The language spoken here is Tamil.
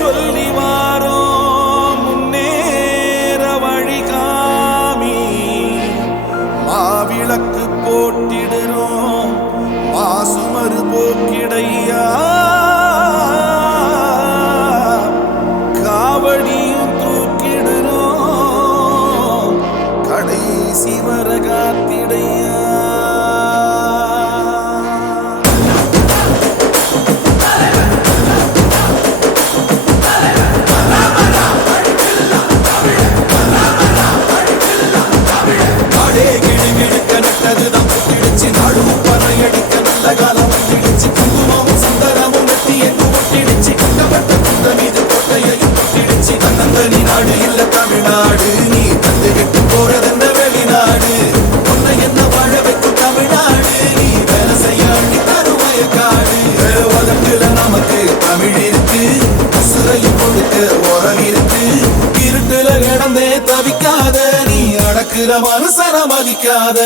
சொல்லி வாரோ முன்னேற வழிகாமி மாவிளக்கு போட்டிடுறோம் மாசுமறு போக்கிடையா காவடியும் தூக்கிடுறோம் கடைசி வர நல்லதுதான் இடிச்சு நாடும் பறையடிக்க நல்ல காலம் இடிச்சு குங்குமம் சந்தனமும் நெத்தியெங்கும் ஒட்டிடிச்சு. கட்டப்பட்ட குந்தம் இது கொட்டையையும் ஒட்டிடிச்சு தன்னந்தனி நாடு இல்ல தமிழ்நாடு. நீ தந்து விட்டு போறதென்ன வெளிநாடு? உன்னை என்ன வாழ வைக்கும் தமிழ்நாடு? நீ வேலை செய்ய அள்ளி தரும் வயக்காடு வதற்குல நமக்கு இருட்டுல கிடந்தே தவிக்காத நீ மனுஷன மதிக்காத.